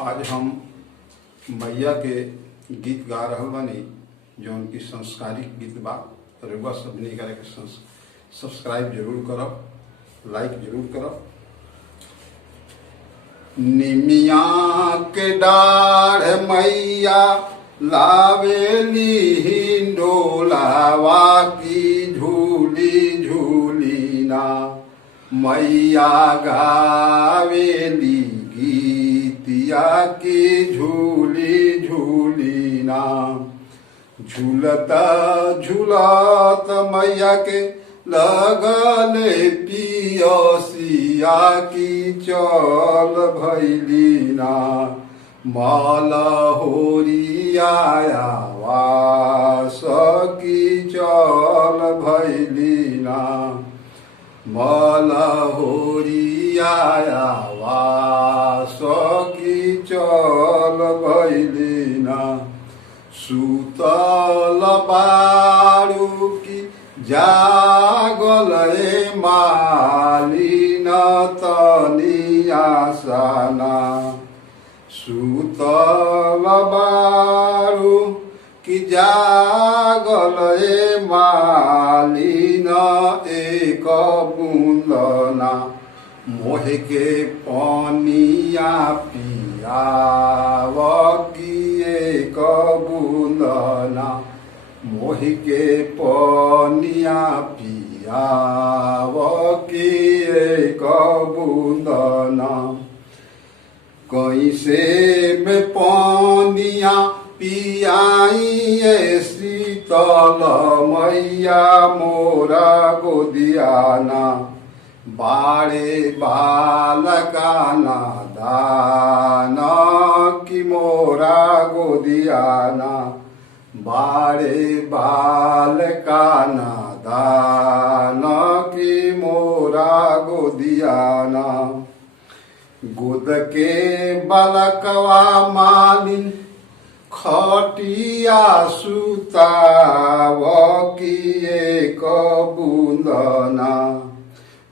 आज हम मैया के गीत गा रहल बानी जो उनकी संस्कारिक गीत बा। रउआ सबनी करे के सब्सक्राइब जरूर करब, लाइक जरूर करब। निमिया के डाढ़ मैया लावेली हिंडोलावा की झूली झूली ना, मैया गावेली गीतिया की झूली झूली ना। झूलता झूलत मैया के लगले पियसिया की चल भैली ना, मलहोरिया वास की चल भैली ना, मलहोरिया वास की चल भैली ना। सुतल बारू की जागल मालिन तनिया सना, सुतल बारू की जागल मालिन एक बूंदना, मोहे के पनिया पियाव की एक बूंदना, मोहि के पनिया पियाव की एक बूंदना। कैसे में पनिया पियाइए शीतल मैया मोरा गोदियाना, बाड़े बालकाना दान की मोरा गोदियाना, बाड़े बालकाना दान की मोरा गोदियाना। गोद के बालकवा मालिन खटिया सुताव की एक बूंदना,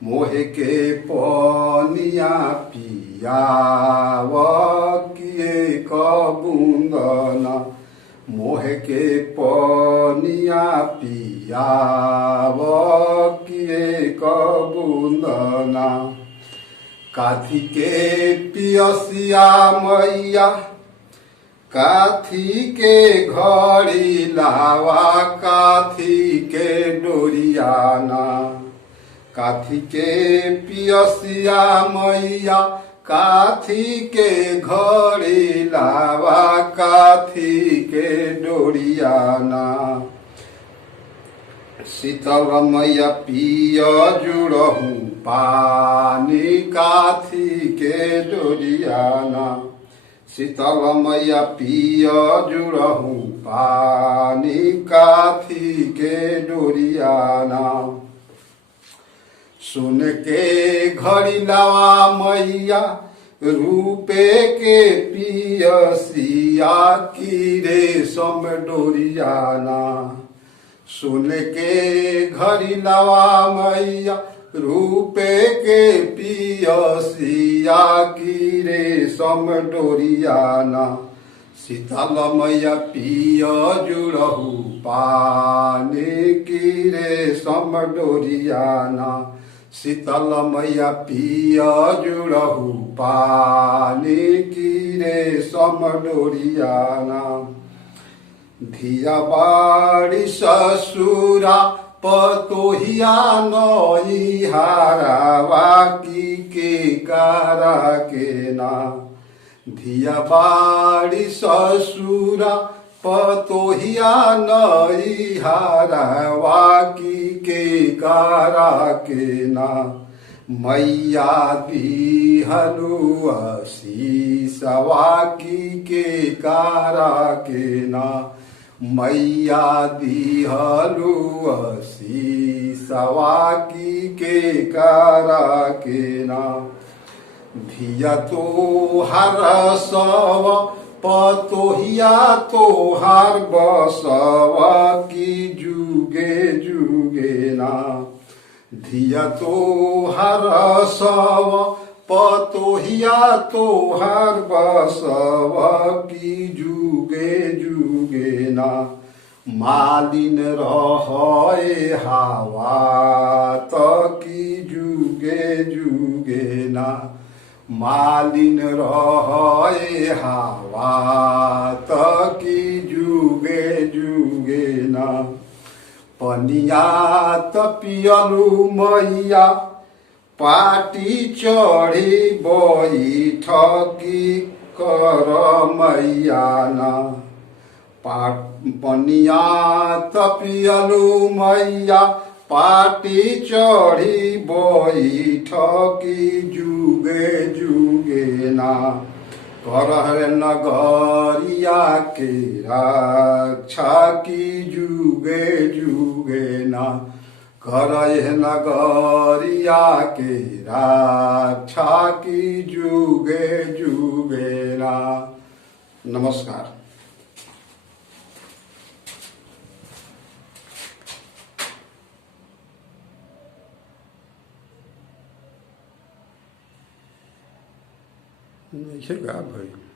मोहे के पनिया पियाव की एक बूंदना, मोहे के पनिया पियाव की एक बूंदना। काथी के पियसिया मैया काथी के घड़ी लावा, काथी के डोरियाना, काथी के पियसिया मैया काथी के घड़ी लावा, काथी के डोरियाना। शीतल मैया पिय जुड़हू पानी, काथी के डोरियाना, शीतल मैया पिय जुड़हू पानी, काथी के डोरियाना। सुन के घड़ी लावा मैया रूपे के पियसिया की रेशम डोरियाना, सुन के घड़ी लावा मैया रूपे के पियसिया की रेशम डोरियाना। शीतल मैया पिय जुड़हू पानी की रेशम डोरियाना, शीतल मैया पिय जुड़हू पानी की रेशम डोरियाना। धिया बाड़ी ससुरा पतोहिया नई हारावा की के कारा के ना, धिया बाड़ी ससुरा पतोहिया नई हारावा की के कारा के ना। मैया दिहलु आशीषवा की के कारा के ना, मैया दिहलु आशीषवा की के कारा के ना। धिया तो हर सव पतोहिया तोहार बसवा की जुगे जुगे ना, धिया तो हर सव पतोहिया तोहार बसव की जुगे जुगे ना मालिन रहे हवा की जुगे जुगे ना मालिन रहे हवा की जुगे जुगे ना पनिया पियलू मैया पाटी चढ़ी बैठकी कर मैया ना पनिया पियलू मैया पाटी चढ़ी बैठकी जुगे जुगे ना करह नगरिया के रक्षा की जुगे जुगे ना करह नगरिया के रक्षा की जुगे जुगे ना। नमस्कार। नहीं है भाई।